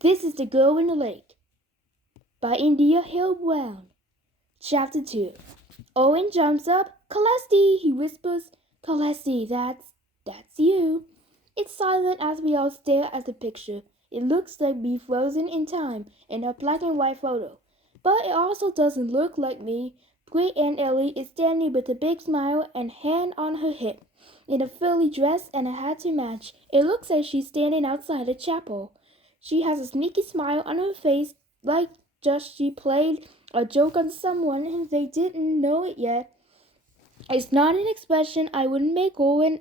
This is The Girl in the Lake by India Hill Brown. Chapter 2. Owen jumps up. Celeste, he whispers. Celeste, that's you. It's silent as we all stare at the picture. It looks like me frozen in time in a black and white photo. But it also doesn't look like me. Great Aunt Ellie is standing with a big smile and hand on her hip, in a frilly dress and a hat to match. It looks like she's standing outside a chapel. She has a sneaky smile on her face, like just she played a joke on someone and they didn't know it yet. It's not an expression I would make or an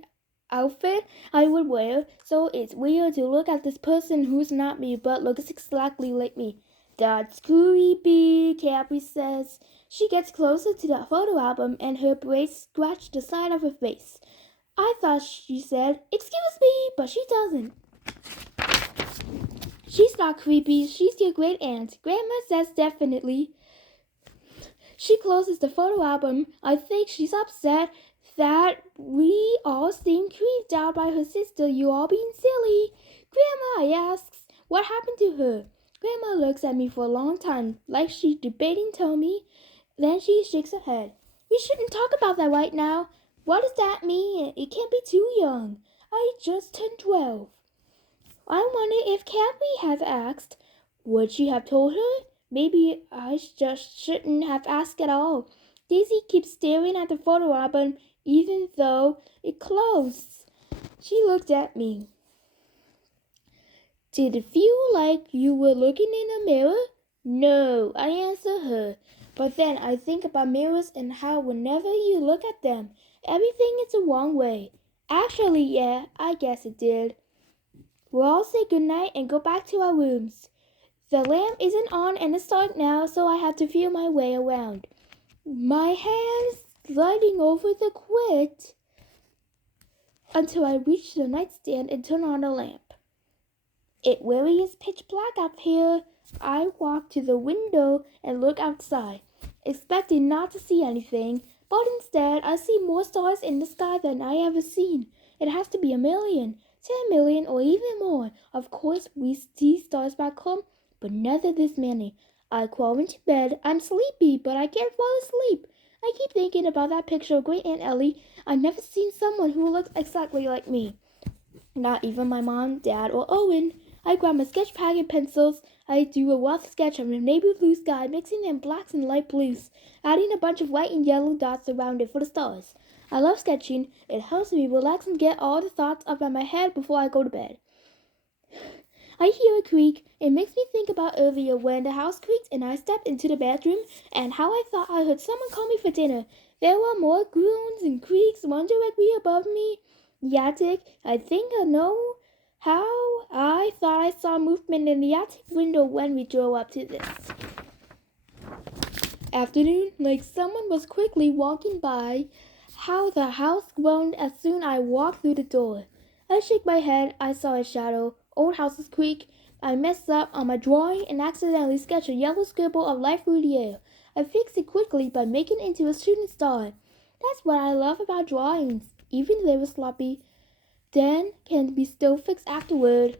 outfit I would wear, so it's weird to look at this person who's not me but looks exactly like me. That's creepy, Capri says. She gets closer to the photo album and her braids scratch the side of her face. I thought she said, "Excuse me," but she doesn't. She's not creepy, she's your great aunt. Grandma says definitely. She closes the photo album. I think she's upset that we all seem creeped out by her sister. You all being silly. Grandma asks, what happened to her? Grandma looks at me for a long time, like she's debating Tommy. Then she shakes her head. We shouldn't talk about that right now. What does that mean? It can't be too young. I just turned 12. I wonder if Capri had asked. Would she have told her? Maybe I just shouldn't have asked at all. Daisy keeps staring at the photo album even though it closed. She looked at me. Did it feel like you were looking in a mirror? No, I answer her. But then I think about mirrors and how whenever you look at them, everything is the wrong way. Actually, yeah, I guess it did. We'll all say goodnight and go back to our rooms. The lamp isn't on and it's dark now, so I have to feel my way around. My hands gliding over the quilt until I reach the nightstand and turn on the lamp. It really is pitch black up here. I walk to the window and look outside, expecting not to see anything, but instead I see more stars in the sky than I ever seen. It has to be 1,000,000, 10,000,000, or even more. Of course, we see stars back home, but never this many. I crawl into bed. I'm sleepy, but I can't fall asleep. I keep thinking about that picture of Great Aunt Ellie. I've never seen someone who looks exactly like me. Not even my mom, dad, or Owen. I grab my sketch pad and pencils. I do a rough sketch of a navy blue sky, mixing in blacks and light blues, adding a bunch of white and yellow dots around it for the stars. I love sketching. It helps me relax and get all the thoughts up out my head before I go to bed. I hear a creak. It makes me think about earlier when the house creaked and I stepped into the bedroom and how I thought I heard someone call me for dinner. There were more groans and creaks, one directly above me. The attic. I think I know how I thought I saw movement in the attic window when we drove up to this afternoon, like someone was quickly walking by. How the house groaned as soon as I walked through the door. I shook my head. I saw a shadow. Old houses creak. I messed up on my drawing and accidentally sketched a yellow scribble of light through the air. I fixed it quickly by making it into a shooting star. That's what I love about drawings. Even if they were sloppy, then can be still fixed afterward.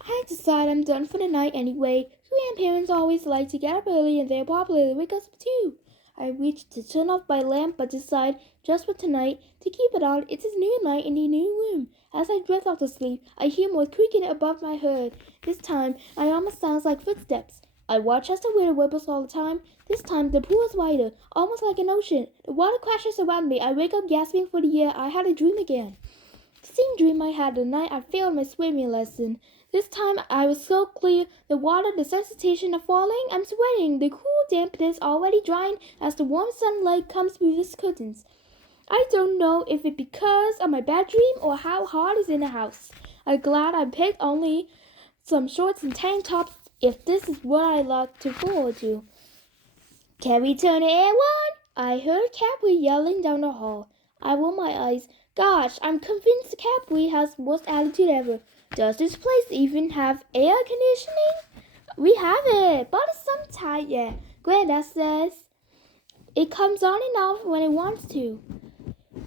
I decide I'm done for the night anyway. Grandparents always like to get up early and they're probably wake us up too. I reach to turn off my lamp but decide just for tonight to keep it on. It's a new night in the new room. As I drift off to sleep, I hear more creaking above my head. This time, it almost sounds like footsteps. I watch as the wind whipples all the time. This time, the pool is wider, almost like an ocean. The water crashes around me. I wake up gasping for the air. I had a dream again. The same dream I had the night I failed my swimming lesson. This time I was so clear, the water, the sensation of falling, I'm sweating, the cool dampness already drying as the warm sunlight comes through the curtains. I don't know if it's because of my bad dream or how hot it's in the house. I'm glad I picked only some shorts and tank tops if this is what I like to forward to. Can we turn the air on? I heard Capri yelling down the hall. I rolled my eyes. Gosh, I'm convinced Capri has the worst attitude ever. Does this place even have air conditioning? We have it, but it's sometimes, yeah. Glenda says it comes on and off when it wants to.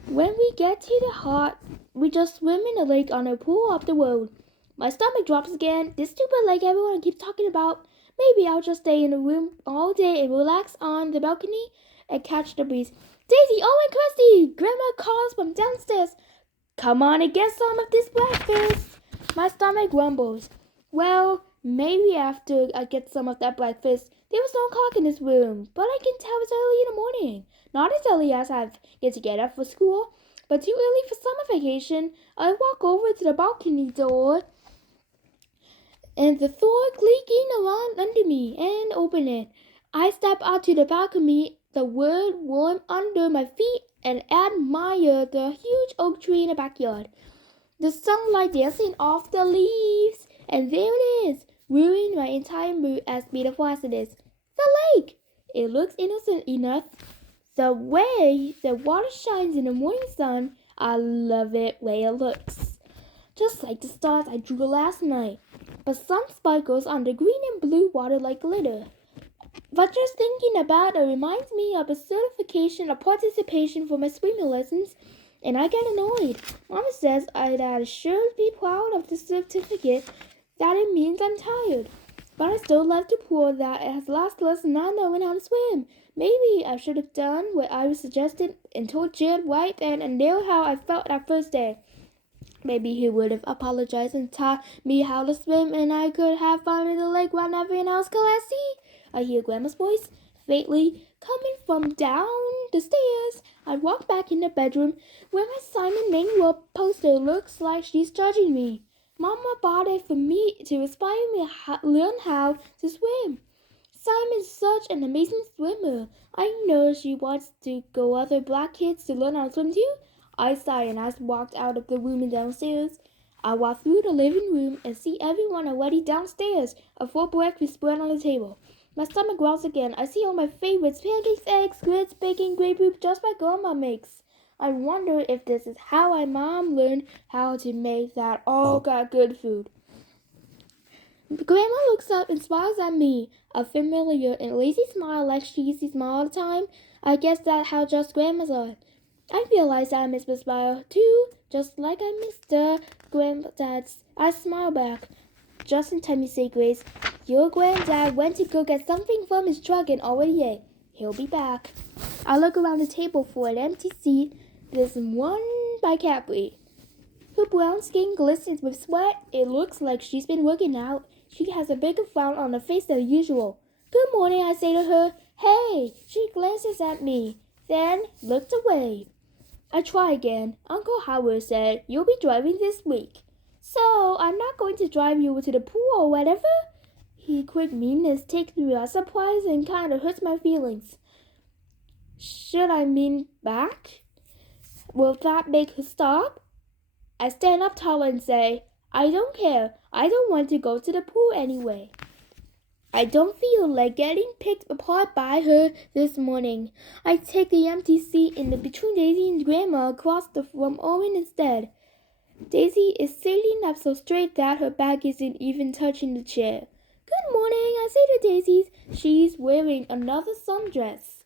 When we get to the hot, we just swim in the lake on a pool up the road. My stomach drops again. This stupid lake everyone keeps talking about. Maybe I'll just stay in the room all day and relax on the balcony and catch the breeze. Daisy, Owen, Christy! Grandma calls from downstairs. Come on and get some of this breakfast. My stomach grumbles. Well, maybe after I get some of that breakfast. There was no clock in this room, but I can tell it's early in the morning. Not as early as I get to get up for school, but too early for summer vacation. I walk over to the balcony door and the door clicking around under me and open it. I step out to the balcony, the wood warm under my feet, and admire the huge oak tree in the backyard. The sunlight dancing off the leaves, and there it is, ruining my entire mood as beautiful as it is. The lake! It looks innocent enough. The way the water shines in the morning sun, I love it way it looks. Just like the stars I drew last night. But sun sparkles on the green and blue water like glitter. But just thinking about it reminds me of a certification of participation for my swimming lessons, and I get annoyed. Mama says that I should be proud of the certificate, that it means I'm tired. But I still love the pool that has last lesson not knowing how to swim. Maybe I should have done what I was suggested and told Jed right then and there how I felt that first day. Maybe he would have apologized and taught me how to swim, and I could have fun in the lake while everyone else could see. I hear Grandma's voice, faintly, coming from down the stairs. I walk back in the bedroom, where my Simon Manuel poster looks like she's judging me. Mama bought it for me to inspire me to learn how to swim. Simon's such an amazing swimmer. I know she wants to go other black kids to learn how to swim too. I sigh and I walked out of the room and downstairs. I walk through the living room and see everyone already downstairs, a full breakfast spread on the table. My stomach growls again. I see all my favorites, pancakes, eggs, grits, bacon, grapefruit, just like Grandma makes. I wonder if this is how my mom learned how to make that all got good food. Grandma looks up and smiles at me, a familiar and lazy smile like she used to smile all the time. I guess that's how just grandmas are. I realized I missed the smile too, just like I missed the granddad's. I smile back. Just in time you say, Grace, your granddad went to go get something from his truck and already ate. He'll be back. I look around the table for an empty seat. There's one by Capri. Her brown skin glistens with sweat. It looks like she's been working out. She has a bigger frown on her face than usual. Good morning, I say to her. Hey! She glances at me, then looks away. I try again. Uncle Howard said, you'll be driving this week. So, I'm not going to drive you to the pool or whatever? His quick meanness takes me by surprise and kind of hurts my feelings. Should I mean back? Will that make her stop? I stand up taller and say, I don't care. I don't want to go to the pool anyway. I don't feel like getting picked apart by her this morning. I take the empty seat in the between Daisy and Grandma across from Owen instead. Daisy is sitting up so straight that her back isn't even touching the chair. Good morning, I say to Daisy. She's wearing another sundress.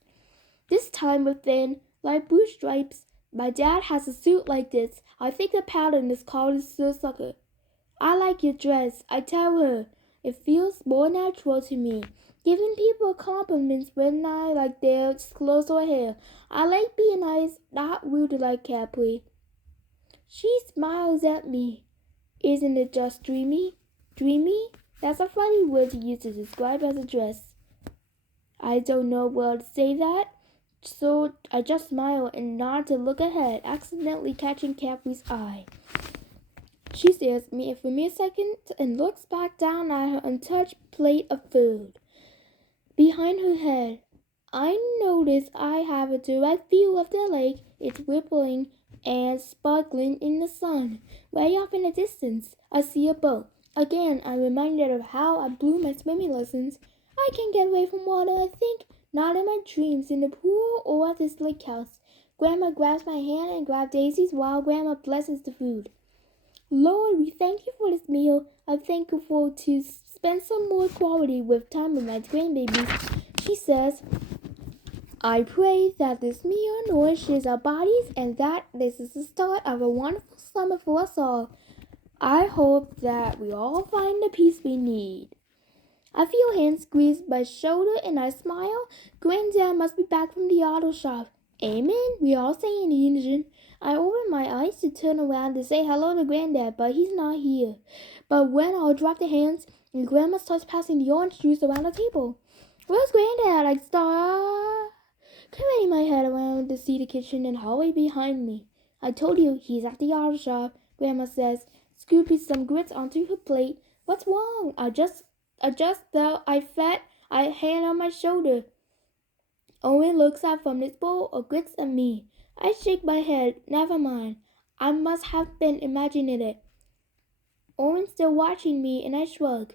This time with thin, light blue stripes. My dad has a suit like this. I think the pattern is called a seersucker. I like your dress, I tell her. It feels more natural to me. Giving people compliments when I like their clothes or hair. I like being nice, not rude like Capri. She smiles at me. Isn't it just dreamy? Dreamy? That's a funny word to use to describe as a dress. I don't know where to say that, so I just smile and nod to look ahead, accidentally catching Capri's eye. She stares at me for a second and looks back down at her untouched plate of food. Behind her head, I notice I have a direct view of the lake. It's rippling and sparkling in the sun. Way off in the distance, I see a boat. Again, I'm reminded of how I blew my swimming lessons. I can get away from water, I think. Not in my dreams, in the pool or at this lake house. Grandma grabs my hand and grabs Daisy's while Grandma blesses the food. Lord, we thank you for this meal. I'm thankful to spend some more quality with time with my grandbabies. She says, I pray that this meal nourishes our bodies and that this is the start of a wonderful summer for us all. I hope that we all find the peace we need. I feel hands squeeze my shoulder and I smile. Granddad must be back from the auto shop. Amen, we all say in unison. I open my eyes to turn around to say hello to Granddad, but he's not here. But when I drop the hands, and Grandma starts passing the orange juice around the table. Where's Granddad? I start carrying my head around to see the kitchen and hallway behind me. I told you he's at the auto shop, Grandma says, scooping some grits onto her plate. What's wrong? I just thought I fed a hand on my shoulder. Owen looks up from his bowl of grits at me. I shake my head. Never mind. I must have been imagining it. Owen's still watching me and I shrug.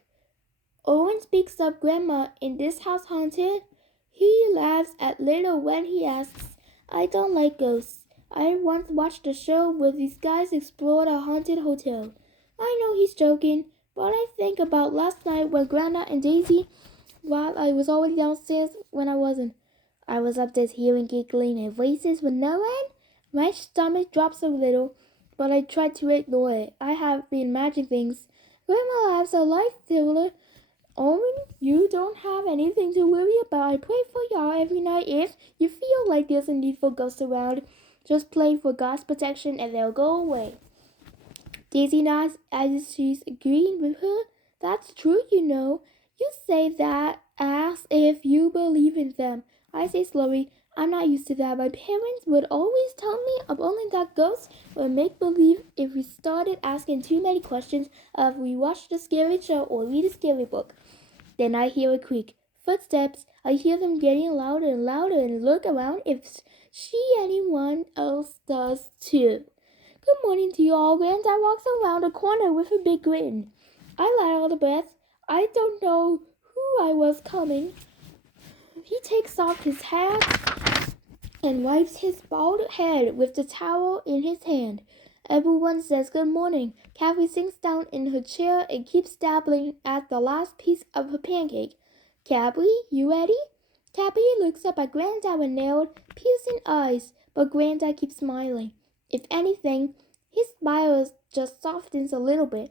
Owen speaks up, Grandma, in this house haunted? He laughs a little when he asks, I don't like ghosts. I once watched a show where these guys explored a haunted hotel. I know he's joking, but I think about last night when Grandma and Daisy, while I was already downstairs when I wasn't. I was upstairs hearing giggling and voices with no end. My stomach drops a little, but I try to ignore it. I have been imagining things. Grandma laughs a life thriller. Owen, you don't have anything to worry about. I pray for y'all every night. If you feel like there's a need for ghosts around, just pray for God's protection and they'll go away. Daisy nods as she's agreeing with her. That's true, you know. You say that as if you believe in them. I say slowly, I'm not used to that. My parents would always tell me only that ghosts were make-believe if we started asking too many questions if we watched a scary show or read a scary book. Then I hear a creak. Footsteps. I hear them getting louder and louder and look around if anyone else does too. Good morning to you all. Granddad walks around the corner with a big grin. I let out a breath. I don't know who I was coming. He takes off his hat and wipes his bald head with the towel in his hand. Everyone says good morning. Kathy sinks down in her chair and keeps dabbling at the last piece of her pancake. Kathy, you ready? Kathy looks up at Granddad with narrowed, piercing eyes, but Granddad keeps smiling. If anything, his smile just softens a little bit.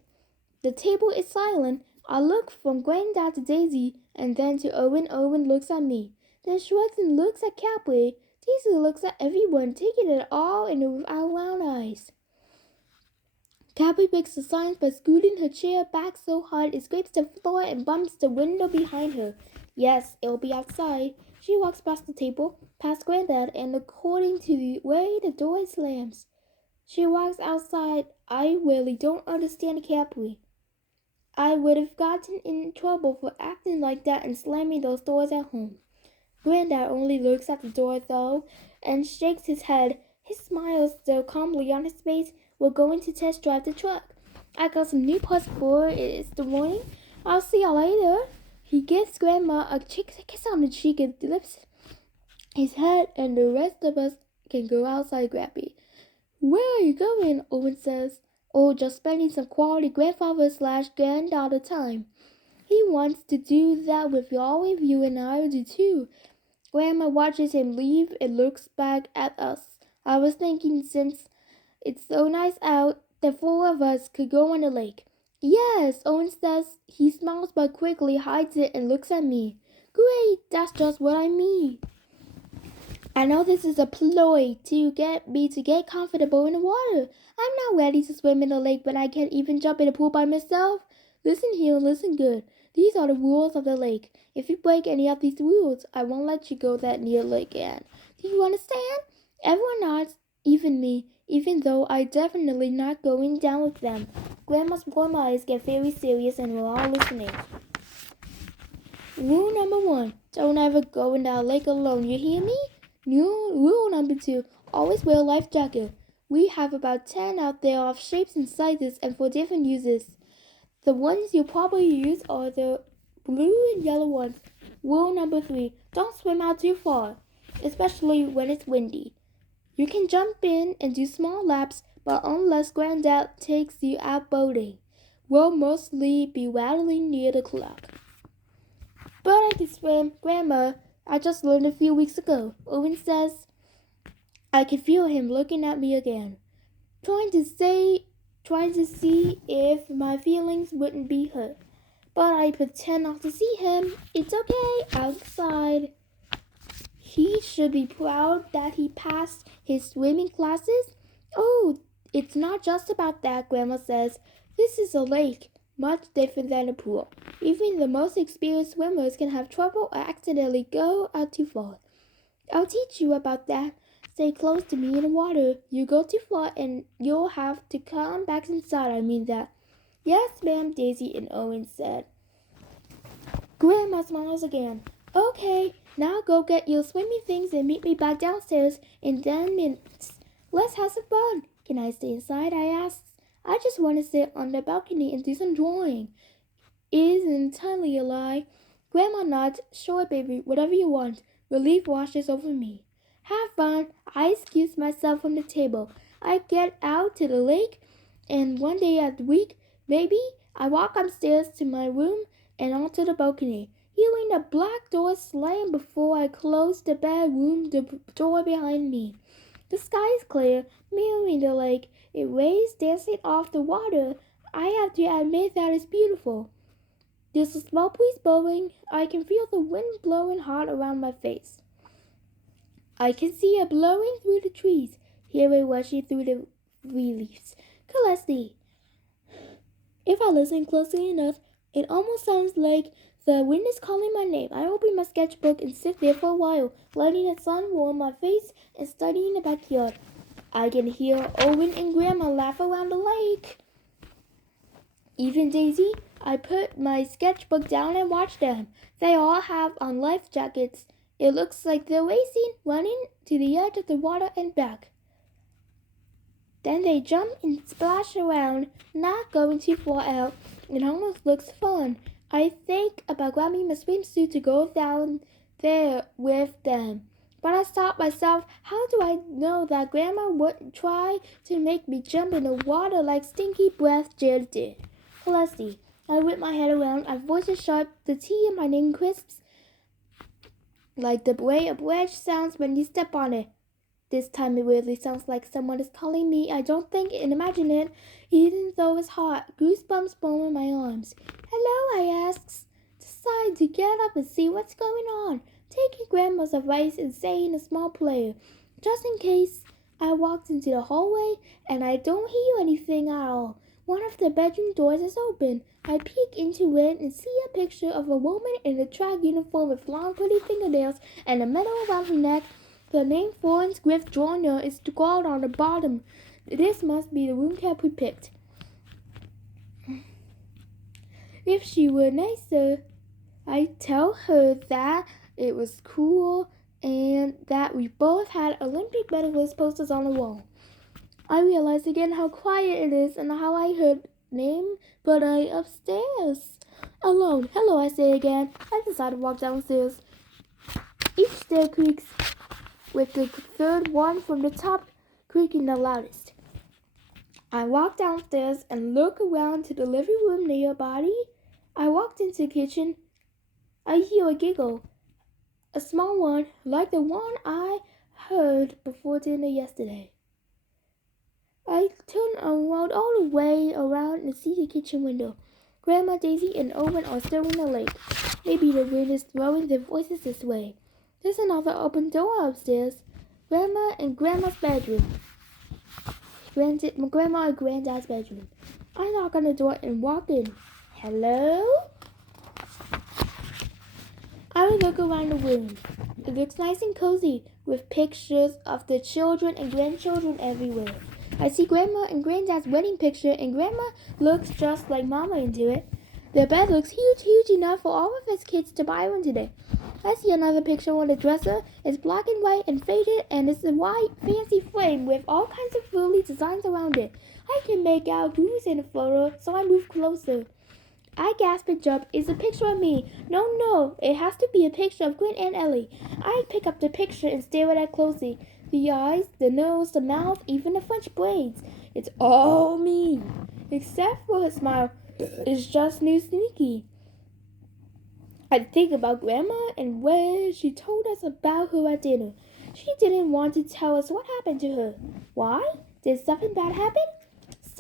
The table is silent. I look from Granddad to Daisy and then to Owen. Owen looks at me, then shrugs and looks at Capri. Daisy looks at everyone, taking it all in with our round eyes. Capri breaks the silence by scooting her chair back so hard it scrapes the floor and bumps the window behind her. Yes, it'll be outside. She walks past the table, past Granddad, and according to the way the door slams. She walks outside. I really don't understand Capri. I would have gotten in trouble for acting like that and slamming those doors at home. Granddad only looks at the door though and shakes his head. His smile still calmly on his face. We're going to test drive the truck. I got some new parts for it this morning. I'll see you later. He gives Grandma a kiss on the cheek and lifts his head, and the rest of us can go outside, Grappy. Where are you going? Owen says. Oh, just spending some quality grandfather/granddaughter time. He wants to do that with all of you, and I do too. Grandma watches him leave and looks back at us. I was thinking, since it's so nice out, the four of us could go on the lake. Yes, Owen says. He smiles but quickly hides it and looks at me. Great, that's just what I mean. I know this is a ploy to get me to get comfortable in the water. I'm not ready to swim in the lake, but I can't even jump in the pool by myself. Listen here, listen good. These are the rules of the lake. If you break any of these rules, I won't let you go that near lake again. Do you understand? Everyone nods, even me, even though I definitely not going down with them. Grandma's warm eyes get very serious and we're all listening. Rule number 1, don't ever go in that lake alone, you hear me? Rule number 2, always wear a life jacket. We have about 10 out there of shapes and sizes and for different uses. The ones you probably use are the blue and yellow ones. Rule number 3, don't swim out too far, especially when it's windy. You can jump in and do small laps, but unless Granddad takes you out boating, we'll mostly be rattling near the clock. But I can swim, Grandma. I just learned a few weeks ago. Owen says. I can feel him looking at me again, trying to say trying to see if my feelings wouldn't be hurt. But I pretend not to see him. It's okay, outside. He should be proud that he passed his swimming classes. Oh, it's not just about that, Grandma says. This is a lake, much different than a pool. Even the most experienced swimmers can have trouble or accidentally go out too far. I'll teach you about that. Stay close to me in the water. You go too far and you'll have to come back inside. I mean that. Yes, ma'am, Daisy and Owen said. Grandma smiles again. Okay, now go get your swimming things and meet me back downstairs in 10 minutes. Let's have some fun. Can I stay inside? I asked. I just want to sit on the balcony and do some drawing. It isn't entirely a lie. Grandma nods. Sure, baby, whatever you want. Relief washes over me. Have fun. I excuse myself from the table. I get out to the lake, and one day a week, maybe, I walk upstairs to my room and onto the balcony, hearing the black door slam before I close the bedroom door behind me. The sky is clear, mirroring the lake. It waves dancing off the water. I have to admit that it's beautiful. There's a small breeze blowing. I can feel the wind blowing hard around my face. I can see it blowing through the trees, hear it rushing through the leaves. Celeste. If I listen closely enough, it almost sounds like the wind is calling my name. I open my sketchbook and sit there for a while, letting the sun warm my face and studying the backyard. I can hear Owen and Grandma laugh around the lake. Even Daisy. I put my sketchbook down and watch them. They all have on life jackets. It looks like they're racing, running to the edge of the water and back. Then they jump and splash around, not going too far out. It almost looks fun. I think about grabbing my swimsuit to go down there with them. But I stop myself. How do I know that Grandma wouldn't try to make me jump in the water like Stinky Breath Jill did? Celeste. I whip my head around. My voice is sharp. The T in my name crisps like the way a branch sounds when you step on it. This time it really sounds like someone is calling me. I don't think and imagine it, even though it's hot. Goosebumps form in my arms. Hello, I asks. Decide to get up and see what's going on. Taking Grandma's advice and saying a small prayer. Just in case. I walked into the hallway and I don't hear anything at all. One of the bedroom doors is open. I peek into it and see a picture of a woman in a track uniform with long pretty fingernails and a medal around her neck. The name Florence Griff Joyner is scrawled on the bottom. This must be the room cap we picked. If she were nicer, I'd tell her that it was cool and that we both had Olympic medalist posters on the wall. I realized again how quiet it is and how I heard name, but I upstairs. Alone. Hello, I say again. I decide to walk downstairs. Each stair creaks, with the third one from the top creaking the loudest. I walk downstairs and look around to the living room nearby. I walked into the kitchen. I hear a giggle, a small one, like the one I heard before dinner yesterday. I turn around all the way around and see the kitchen window. Grandma, Daisy, and Owen are still in the lake. Maybe the wind is throwing their voices this way. There's another open door upstairs. Grandma and Grandma's bedroom. Grandma and Granddad's bedroom. I knock on the door and walk in. Hello? I look around the room. It looks nice and cozy, with pictures of the children and grandchildren everywhere. I see Grandma and Granddad's wedding picture, and Grandma looks just like Mama into it. Their bed looks huge enough for all of us kids to buy one today. I see another picture on the dresser. It's black and white and faded, and it's a white, fancy frame with all kinds of frilly designs around it. I can make out who's in the photo, so I move closer. I gasp and jump. It's a picture of me. No, it has to be a picture of Gwen and Ellie. I pick up the picture and stare at it closely. The eyes, the nose, the mouth, even the French braids. It's all me. Except for her smile. It's just new sneaky. I think about Grandma and when she told us about her at dinner. She didn't want to tell us what happened to her. Why? Did something bad happen?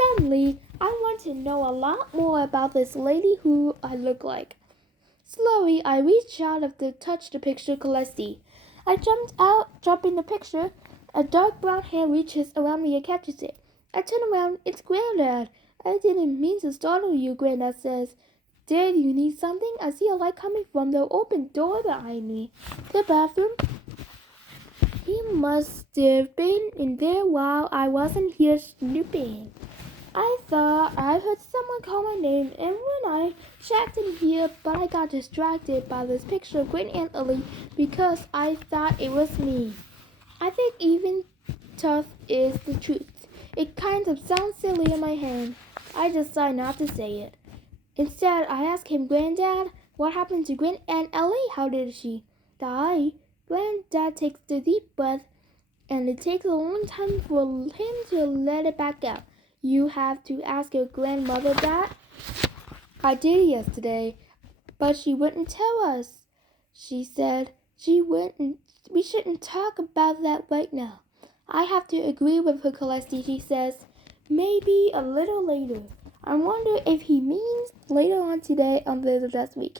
Suddenly, I want to know a lot more about this lady who I look like. Slowly, I reached out to touch the picture Celeste. I jumped out, dropping the picture. A dark brown hand reaches around me and catches it. I turn around. It's Granddad. I didn't mean to startle you, Granddad says. Dad, you need something? I see a light coming from the open door behind me. The bathroom? He must have been in there while I wasn't here snooping. I thought I heard someone call my name, and when I checked in here, but I got distracted by this picture of Great Aunt Ellie because I thought it was me. I think even tough is the truth. It kind of sounds silly in my hand. I decide not to say it. Instead, I ask him, Granddad, what happened to Great Aunt Ellie? How did she die? Granddad takes a deep breath, and it takes a long time for him to let it back out. You have to ask your grandmother that? I did yesterday, but she wouldn't tell us. She said we shouldn't talk about that right now. I have to agree with her, Celeste. She says, maybe a little later. I wonder if he means later on today or later this week.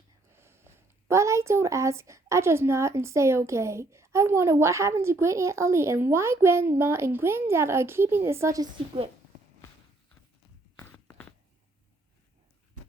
But I don't ask. I just nod and say okay. I wonder what happened to Great Aunt Ellie and why Grandma and Granddad are keeping it such a secret.